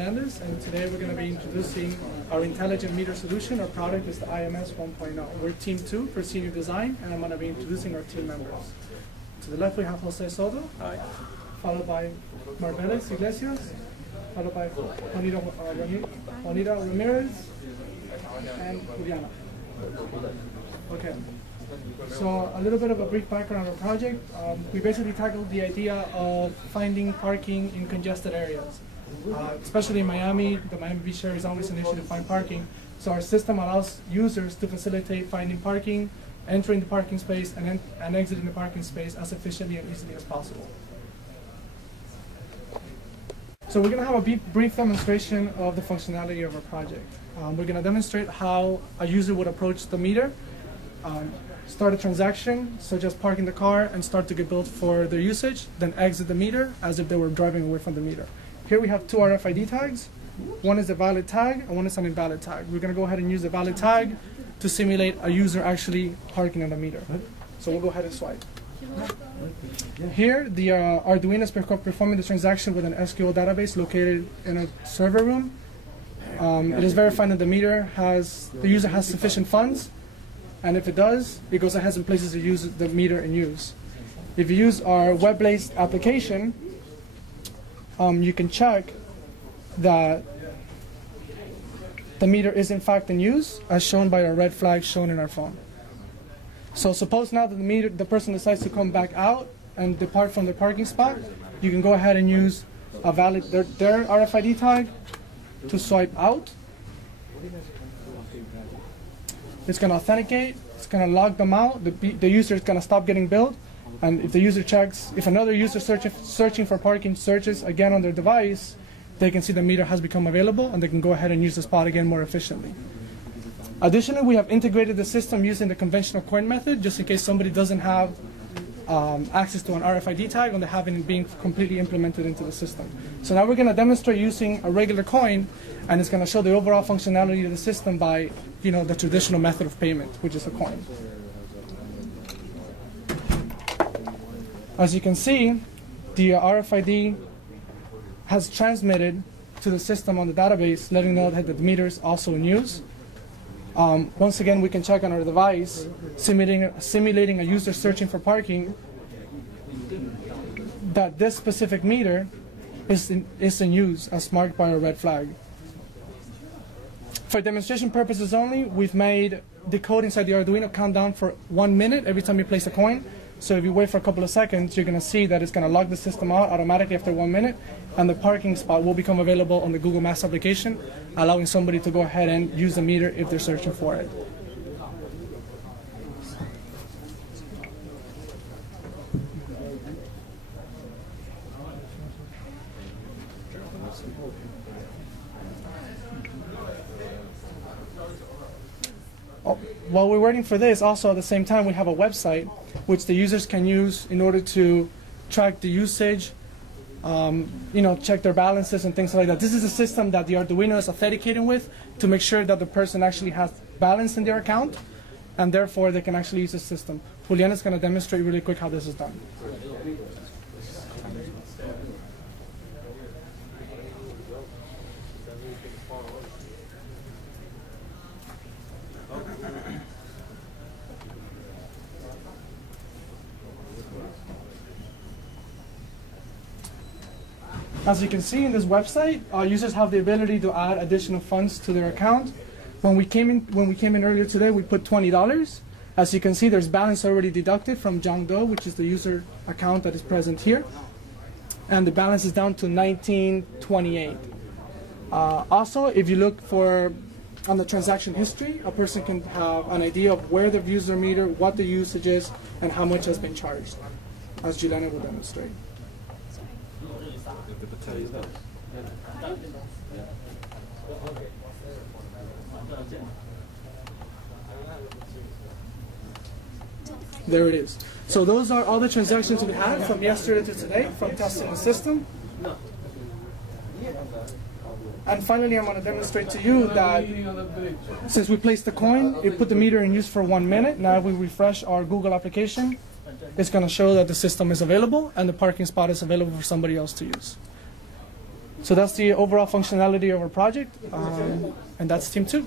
Hernandez, and today we're going to be introducing our intelligent meter solution. Our product is the IMS 1.0. We're Team 2 for senior design, and I'm going to be introducing our team members. To the left we have Jose Soto, Hi. followed by Marbeles Iglesias, followed by Juanita Ramirez, and Juliana. Okay. So a little bit of a brief background on our project. We basically tackled the idea of finding parking in congested areas. Especially in Miami, the Miami Beach area is always an issue to find parking. So our system allows users to facilitate finding parking, entering the parking space, and exiting the parking space as efficiently and easily as possible. So we're going to have a brief demonstration of the functionality of our project. We're going to demonstrate how a user would approach the meter, start a transaction, such as parking the car and start to get billed for their usage, then exit the meter as if they were driving away from the meter. Here we have two RFID tags. One is a valid tag and one is an invalid tag. We're going to go ahead and use the valid tag to simulate a user actually parking on the meter. So we'll go ahead and swipe. Here, the Arduino is performing the transaction with an SQL database located in a server room. It is verifying that the user has sufficient funds, and if it does, it goes ahead and places the meter in use. If you use our web-based application, you can check that the meter is in fact in use, as shown by a red flag shown in our phone. So suppose now that the person decides to come back out and depart from the parking spot, you can go ahead and use a valid their RFID tag to swipe out. It's going to authenticate, it's going to log them out, the user is going to stop getting billed, and if the user checks, if another user searching for parking searches again on their device, they can see the meter has become available and they can go ahead and use the spot again more efficiently. Additionally, we have integrated the system using the conventional coin method, just in case somebody doesn't have access to an RFID tag and they haven't it being completely implemented into the system. So now we're going to demonstrate using a regular coin, and it's going to show the overall functionality of the system by, the traditional method of payment, which is a coin. As you can see, the RFID has transmitted to the system on the database, letting know that the meter is also in use. Once again, we can check on our device, simulating a user searching for parking, that this specific meter is in use as marked by a red flag. For demonstration purposes only, we've made the code inside the Arduino count down for 1 minute every time you place a coin. So if you wait for a couple of seconds, you're going to see that it's going to log the system out automatically after 1 minute, and the parking spot will become available on the Google Maps application, allowing somebody to go ahead and use the meter if they're searching for it. While we're waiting for this, also at the same time, we have a website which the users can use in order to track the usage, check their balances and things like that. This is a system that the Arduino is authenticating with to make sure that the person actually has balance in their account, and therefore they can actually use the system. Juliana is going to demonstrate really quick how this is done. As you can see in this website, users have the ability to add additional funds to their account. When we came in earlier today, we put $20. As you can see, there's balance already deducted from John Doe, which is the user account that is present here, and the balance is down to $19.28. Also, if you look on the transaction history, a person can have an idea of where they've used their meter, what the usage is, and how much has been charged, as Juliana will demonstrate. There it is. So those are all the transactions we had from yesterday to today from testing the system. And finally, I'm going to demonstrate to you that since we placed the coin, it put the meter in use for 1 minute. Now if we refresh our Google application, it's going to show that the system is available and the parking spot is available for somebody else to use. So that's the overall functionality of our project, and that's team 2.